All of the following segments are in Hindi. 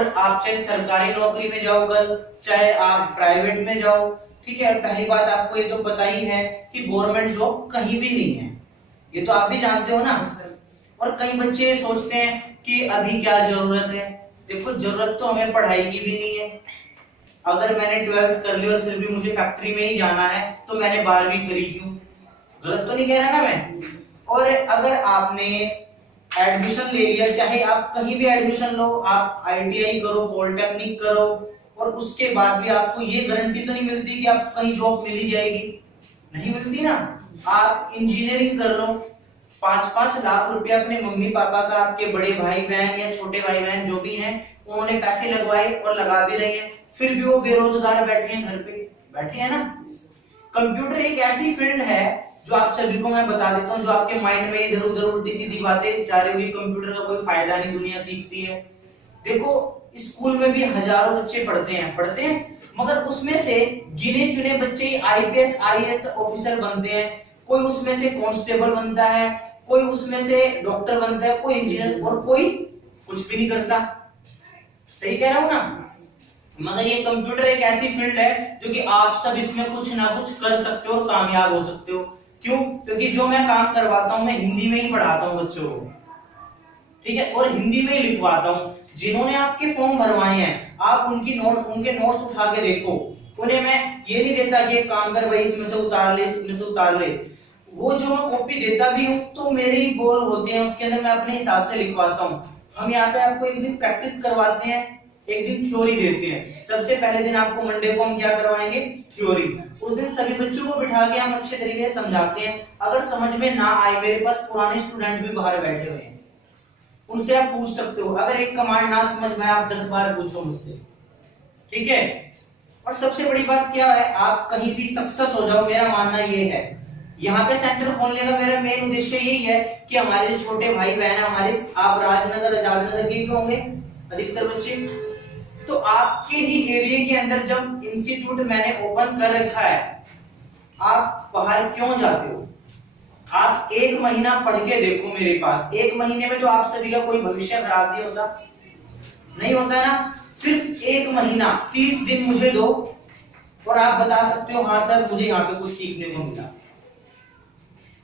और आप चाहे सरकारी नौकरी में जाओ कल, चाहे आप प्राइवेट में जाओ, ठीक है। पहली बात आपको ये तो पता ही है कि गवर्नमेंट जॉब कहीं भी नहीं है, ये तो आप भी जानते हो ना। और कई बच्चे सोचते हैं कि अभी क्या जरूरत है। देखो जरूरत तो हमें पढ़ाई की भी नहीं है। अगर मैंने 12th कर ली और फिर भी मुझे फैक्ट्री में ही जाना है तो मैंने 12वीं करी क्यों? गलत तो नहीं कह रहा ना मैं। और अगर आपने एडमिशन ले लिया, चाहे आप कहीं भी एडमिशन लो, आप ITI करो, पॉलिटेक्निक करो, और उसके बाद भी आपको ये गारंटी तो नहीं मिलती कि आप कहीं जॉब मिल ही जाएगी, नहीं मिलती ना। आप इंजीनियरिंग कर लो, 5-5 लाख रुपए अपने मम्मी पापा का, आपके बड़े भाई बहन या छोटे भाई बहन जो भी हैं उन्होंने पैसे लगवाए और लगा भी रहे हैं, फिर भी वो बेरोजगार बैठे हैं, घर पे बैठे हैं ना। कंप्यूटर एक ऐसी फील्ड है जो आप सभी को मैं बता देता हूँ, जो आपके माइंड में इधर उधर उल्टी सीधी बातें जा रही होगी, कंप्यूटर का कोई फायदा नहीं, दुनिया सीखती है। देखो स्कूल में भी हजारों बच्चे पढ़ते हैं, मगर उसमें से गिने चुने बच्चे IPS IAS ऑफिसर बनते हैं, कोई उसमें से कांस्टेबल बनता है, कोई उसमें से डॉक्टर बनता है, कोई इंजीनियर, और कोई कुछ भी नहीं करता। सही कह रहा हूं ना। मगर ये कंप्यूटर एक ऐसी फील्ड है जो कि आप सब इसमें कुछ ना कुछ कर सकते हो और कामयाब हो सकते हो। क्यों? क्योंकि जो मैं काम करवाता हूं मैं हिंदी में ही पढ़ाता हूं बच्चों को, ठीक है, और हिंदी में ही लिखवाता हूं। जिन्होंने आपके फॉर्म भरवाए हैं आप उनके नोट्स उठा के देखो, उन्हें मैं ये नहीं देता कि एक काम कर भाई इसमें से उतार ले, इसमें से उतार ले। वो जो मैं कॉपी देता भी हूँ तो मेरे ही बोल होते हैं, उसके अंदर मैं अपने हिसाब से लिखवाता हूँ। हम यहाँ पे आपको एक दिन प्रैक्टिस करवाते हैं, एक दिन थ्योरी देते हैं। सबसे पहले दिन आपको मंडे को हम क्या करवाएंगे? थ्योरी। उस दिन सभी बच्चों को बिठा के हम अच्छे तरीके से समझाते हैं। अगर समझ में ना आए, मेरे पास पुराने स्टूडेंट भी बाहर बैठे हुए हैं, उनसे आप पूछ सकते हो। अगर एक कमांड ना समझ में आए आप 10 बार पूछो मुझसे, ठीक है। और सबसे बड़ी बात क्या है, आप कहीं भी सक्सेस हो जाओ, मेरा मानना ये है। यहाँ पे सेंटर खोलने का मेरा मेन उद्देश्य यही है कि हमारे जो छोटे भाई बहन है, हमारे आप राजनगर आजाद नगर के भी होंगे अधिकतर बच्चे, तो आपके ही एरिया के अंदर जब इंस्टीट्यूट मैंने ओपन कर रखा है, आप बाहर क्यों जाते हो? आप 1 महीना पढ़ के देखो मेरे पास। 1 महीने में तो आप सभी का कोई भविष्य खराब नहीं होता, नहीं होता है ना। सिर्फ 1 महीना 30 दिन मुझे दो और आप बता सकते हो हाँ सर मुझे यहाँ पे कुछ सीखने को मिला।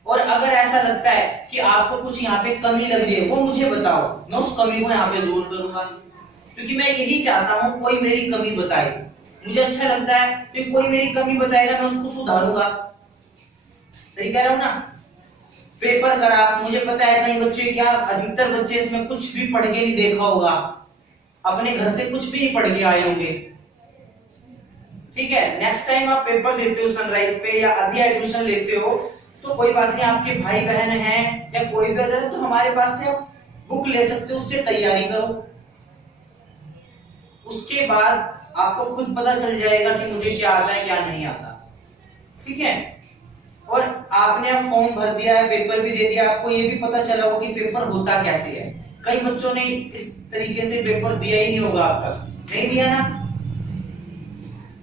और अगर ऐसा लगता है कि आपको कुछ यहाँ पे कमी लग रही है, वो मुझे बताओ, मैं उस कमी को यहाँ पे दूर करूंगा। क्योंकि मैं यही चाहता हूँ कोई मेरी कमी बताए, मुझे अच्छा लगता है कि कोई मेरी कमी बताएगा, मैं उसको सुधारूंगा। सही कह रहा हूँ ना। पेपर करा, मुझे पता है कई बच्चे, क्या अधिकतर बच्चे इसमें कुछ भी पढ़ के नहीं देखा होगा, अपने घर से कुछ भी नहीं पढ़ के आए होंगे, ठीक है। नेक्स्ट टाइम आप पेपर देते हो सनराइज पे या अभी एडमिशन लेते हो तो कोई बात नहीं, आपके भाई बहन हैं या कोई भी अदर है तो हमारे पास से आप बुक ले सकते हो, उससे तैयारी करो। उसके बाद आपको खुद पता चल जाएगा कि मुझे क्या आता है क्या नहीं आता, ठीक है। और आपने अब फॉर्म भर दिया है, पेपर भी दे दिया, आपको ये भी पता चला होगा कि पेपर होता कैसे है। कई बच्चों ने इस तरीके से पेपर दिया ही नहीं होगा अब तक, नहीं दिया ना,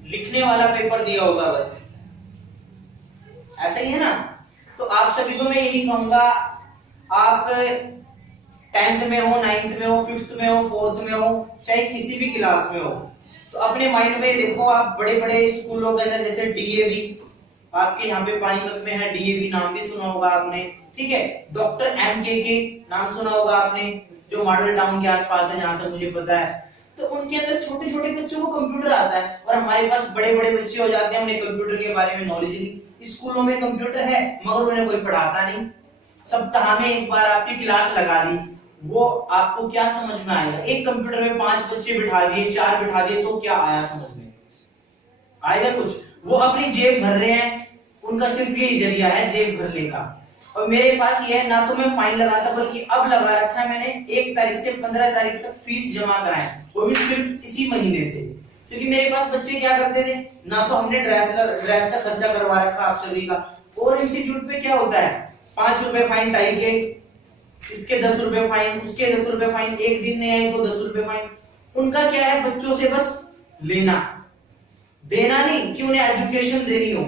लिखने वाला पेपर दिया होगा बस, ऐसा ही है ना। तो आप सभी को मैं यही कहूंगा, आप 10th में हो, 9th में हो, 5th में हो, 4th में हो, चाहे किसी भी क्लास में हो, तो अपने माइंड में देखो, आप बड़े बड़े स्कूलों के अंदर जैसे DAV, आपके यहाँ पे पानीपत में है, DAV नाम भी सुना होगा आपने, ठीक है। डॉक्टर MKK नाम सुना होगा आपने, जो मॉडल टाउन के आसपास है जहां तक मुझे पता है। तो उनके अंदर छोटे छोटे बच्चों को कंप्यूटर आता है, और हमारे पास बड़े बड़े बच्चे हो जाते हैं, उन्हें कंप्यूटर के बारे में नॉलेज नहीं। स्कूलों में कंप्यूटर है मगर उन्हें कोई पढ़ाता नहीं। सप्ताह में एक बार आपकी क्लास लगा दी, वो आपको क्या समझ में आएगा? एक कंप्यूटर में 5 बच्चे बिठा दिए, 4 बिठा दिए, तो क्या आया समझ में? आएगा कुछ? वो अपनी जेब भर रहे हैं, उनका सिर्फ यही जरिया है जेब भरने का। और मेरे पास ये है, ना तो मैं फाइन लगाता बल्कि अब लगा रखा है मैंने, 1 तारीख से 15 तारीख तक फीस जमा कराएं, वो भी सिर्फ इसी महीने से। क्योंकि मेरे पास बच्चे क्या करते थे, ना तो हमने ड्रेस का खर्चा करवा रखा आप सभी का, और इंस्टीट्यूट पे क्या होता है 5 रुपए फाइन टाई के, इसके 10 रुपए फाइन, उसके 10 रुपए फाइन, एक दिन नहीं आए तो 10 रुपए फाइन। उनका क्या है, बच्चों से बस लेना देना नहीं कि उन्हें एजुकेशन देनी हो।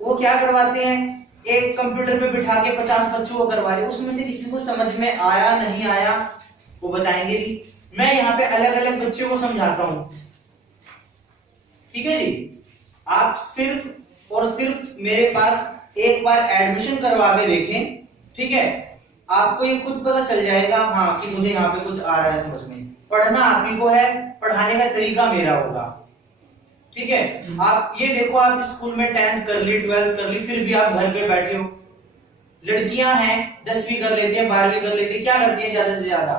वो क्या करवाते हैं, एक कंप्यूटर पे बिठा के 50 बच्चों को करवा रहे, उसमें से किसी को समझ में आया नहीं आया वो बताएंगे नहीं। मैं यहाँ पे अलग अलग बच्चों को समझाता हूं, ठीक है जी। आप सिर्फ और सिर्फ मेरे पास एक बार एडमिशन करवा के देखें, ठीक है, आपको ये खुद पता चल जाएगा हाँ कि मुझे यहाँ पे कुछ आ रहा है समझ में। पढ़ना आप ही को है, पढ़ाने का तरीका मेरा होगा, ठीक है। आप ये देखो, आप स्कूल में 10th कर ली, 12th कर ली, फिर भी आप घर पे बैठे हो। लड़कियां हैं 10वीं कर लेती हैं, 12वीं कर लेती हैं, क्या करती हैं ज्यादा से ज्यादा,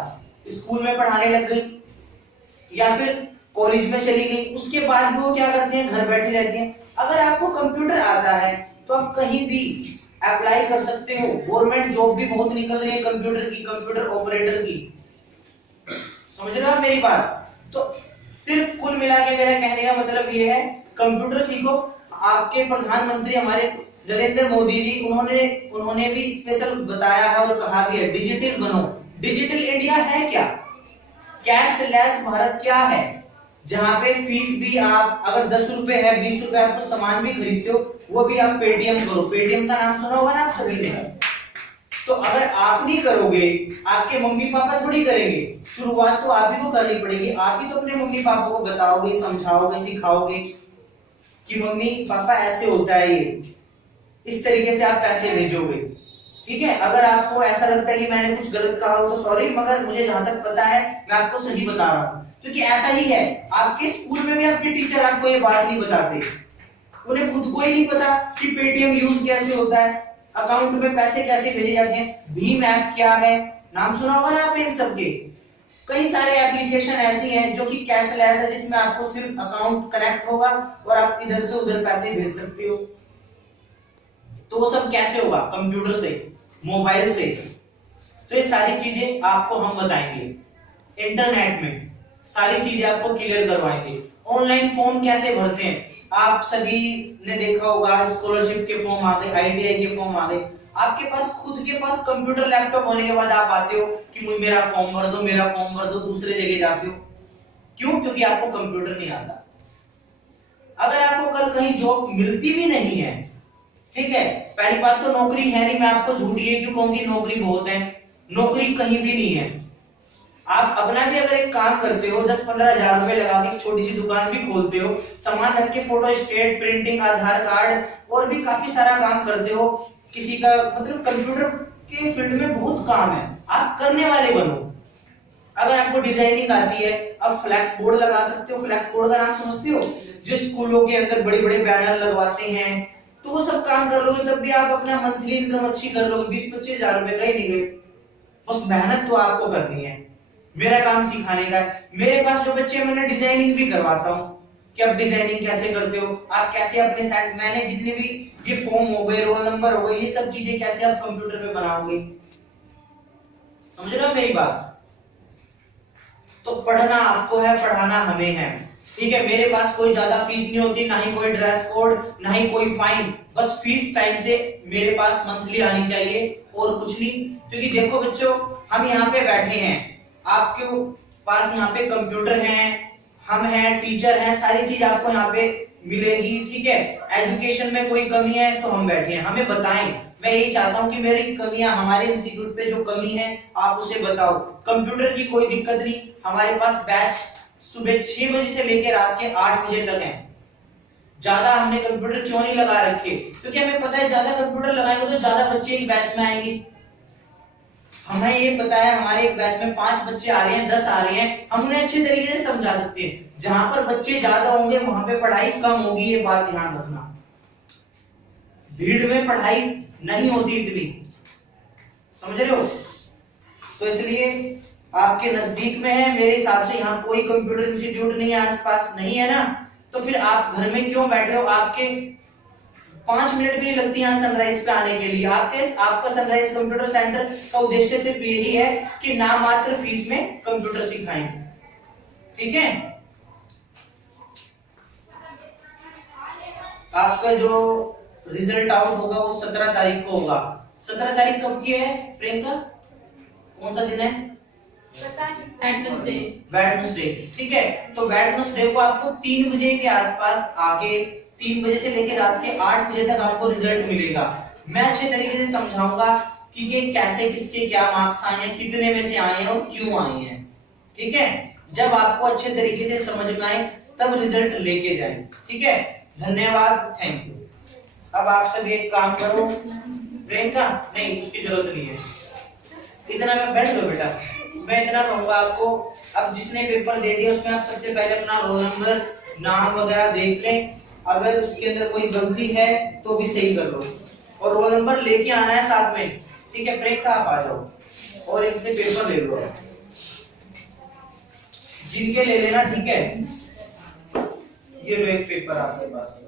स्कूल में पढ़ाने लग गई या फिर कॉलेज में चली गई, उसके बाद भी वो क्या करती हैं, घर बैठी रहती हैं। अगर आपको कंप्यूटर आता है तो आप कहीं भी अप्लाई कर सकते हो। गवर्नमेंट जॉब भी बहुत निकल रही है कंप्यूटर की, कंप्यूटर ऑपरेटर की, समझ रहे हो आप मेरी बात। तो सिर्फ कुल मिला के मेरा कहने का मतलब ये है, कंप्यूटर सीखो। आपके प्रधानमंत्री हमारे नरेंद्र मोदी जी, उन्होंने भी स्पेशल बताया है और कहा भी है डिजिटल बनो। डिजिटल इंडिया है क्या, कैशलेस भारत क्या है, जहां पे फीस भी आप अगर 10 रुपए है, 20 रुपए आप तो सामान भी खरीदते हो, वो भी आप पेटीएम करो। पेटीएम का नाम सुना होगा ना आप सभी ने। तो अगर आप नहीं करोगे, आपके मम्मी पापा थोड़ी करेंगे, शुरुआत तो आप ही को करनी पड़ेगी। आप ही तो अपने मम्मी पापा को बताओगे, समझाओगे, सिखाओगे कि मम्मी पापा ऐसे होता है, ये इस तरीके से आप पैसे भेजोगे, ठीक है। अगर आपको ऐसा लगता है कि मैंने कुछ गलत कहा हो तो सॉरी, मगर मुझे जहां तक पता है मैं आपको सही बता रहा हूं, क्योंकि ऐसा ही है। आपके स्कूल में भी आपके टीचर आपको ये बात नहीं बताते, उन्हें खुद को ही नहीं पता कि पेटीएम यूज कैसे होता है, अकाउंट में पैसे कैसे भेजे जाते हैं, भीम ऐप क्या है, नाम सुना होगा ना आपने इन सबके। कई सारे एप्लीकेशन ऐसी हैं जो कि कैशलेस है, जिसमें आपको सिर्फ अकाउंट कनेक्ट होगा और आप इधर से उधर पैसे भेज सकते हो। तो वो सब कैसे होगा, कंप्यूटर से, मोबाइल से। तो ये सारी चीजें आपको हम बताएंगे, इंटरनेट में सारी चीजें आपको क्लियर करवाएंगे। ऑनलाइन फॉर्म कैसे भरते हैं, आप सभी ने देखा होगा, स्कॉलरशिप के फॉर्म आ गए, आईटीआई के फॉर्म आ गए। आपके पास खुद के पास कंप्यूटर लैपटॉप होने के बाद आप आते हो कि मेरा फॉर्म भर दो, मेरा फॉर्म भर दो, दूसरे जगह जाते हो। क्यों? क्योंकि आपको कंप्यूटर नहीं आता। अगर आपको कल कहीं जॉब मिलती भी नहीं है, ठीक है, पहली बात तो नौकरी है नहीं, मैं आपको झूठ ये क्यों कहूंगी, नौकरी बहुत है, नौकरी कहीं भी नहीं है। आप अपना भी अगर एक काम करते हो, 10-15 हजार रुपए लगा के छोटी सी दुकान भी खोलते हो, सामान रख के फोटो स्टेट, प्रिंटिंग, आधार कार्ड और भी काफी सारा काम करते हो, किसी का मतलब कंप्यूटर के फील्ड में बहुत काम है, आप करने वाले बनो। अगर आपको डिजाइनिंग आती है, आप फ्लैक्स बोर्ड लगा सकते हो। फ्लैक्स बोर्ड का नाम समझते हो, जो स्कूलों के अंदर बड़े बड़े बैनर लगवाते हैं, तो वो सब काम कर लोगे, तब भी आप अपना मंथली इनकम अच्छी कर लोगे। 20-25 हजार रुपए गए नहीं गए, बस मेहनत तो आपको करनी है। मेरा काम सिखाने का है। मेरे पास जो बच्चे, मैंने डिजाइनिंग भी करवाता हूँ कि आप डिजाइनिंग कैसे करते हो, आप कैसे अपने सेट, मैंने जितने भी ये फॉर्म हो गए, रोल नंबर हो गए, ये सब चीजें कैसे आप कंप्यूटर पे बनाओगे। समझ रहे हो मेरी बात। तो पढ़ना आपको है, पढ़ाना हमें है, ठीक है। मेरे पास कोई ज्यादा फीस नहीं होती, ना ही कोई ड्रेस कोड, ना ही कोई फाइन, बस फीस टाइम से मेरे पास मंथली आनी चाहिए और कुछ नहीं। क्योंकि देखो बच्चों, हम यहाँ पे बैठे हैं, आपके पास यहाँ पे कंप्यूटर है, हम हैं, टीचर हैं, सारी चीज आपको यहाँ पे मिलेगी, ठीक है। एजुकेशन में कोई कमी है तो हम बैठे हैं, हमें बताएं। मैं यही चाहता हूं कि मेरी कमियां, हमारे इंस्टीट्यूट पे जो कमी है आप उसे बताओ। कंप्यूटर की कोई दिक्कत नहीं, हमारे पास बैच सुबह 6 बजे से लेकर रात के 8 बजे तक है। ज्यादा हमने कंप्यूटर क्यों नहीं लगा रखे, क्योंकि हमें पता है ज्यादा कंप्यूटर लगाएंगे तो ज्यादा बच्चे एक बैच में आएंगे। हमें ये पता है हमारे एक बैच में 5 बच्चे आ रहे हैं, 10 आ रहे हैं, हम उन्हें अच्छे तरीके से समझा सकते हैं। जहां पर बच्चे ज्यादा होंगे वहां पे पढ़ाई कम होगी, ये बात ध्यान रखना। भीड़ में पढ़ाई नहीं होती इतनी, समझ रहे हो। तो इसलिए आपके नजदीक में है, मेरे हिसाब से यहाँ कोई कंप्यूटर इंस्टीट्यूट नहीं है, आसपास नहीं है ना, तो फिर आप घर में क्यों बैठे हो। आपके 5 मिनट भी नहीं लगती यहाँ सनराइज पे आने के लिए। आपका सनराइज कंप्यूटर सेंटर का उद्देश्य सिर्फ यही है कि नाम मात्र फीस में कंप्यूटर सिखाएं, ठीक है। आपका जो रिजल्ट आउट होगा वो 17 तारीख को होगा। 17 तारीख कब की है प्रियंका, कौन सा दिन है? वेडनेसडे, ठीक है। तो वेडनेसडे को आपको 3 बजे के आसपास आके 3 बजे से लेकर रात के 8 बजे तक आपको रिजल्ट मिलेगा। मैं अच्छे तरीके से समझाऊंगा कि ये कैसे, किसके क्या मार्क्स आए हैं, कितने में से आए हैं और क्यों आए हैं, ठीक है। जब आपको अच्छे तरीके से समझ में आए तब रिजल्ट लेके जाए। ठीक है, धन्यवाद, थैंक यू। अब आप सब एक काम करो, प्रियंका नहीं उसकी जरूरत नहीं है, इतना मैं बैठ दो बेटा, मैं इतना कहूंगा आपको। अब जिसने पेपर दे दिया उसमें आप सबसे पहले अपना रोल नंबर, नाम वगैरह देख लें, अगर उसके अंदर कोई गलती है तो भी सही कर लो, और रोल नंबर लेके आना है साथ में। ठीक है प्रियंका आप आ जाओ और इनसे पेपर ले लो, जिनके ले लेना। ठीक है, ये लो एक पेपर आपके पास।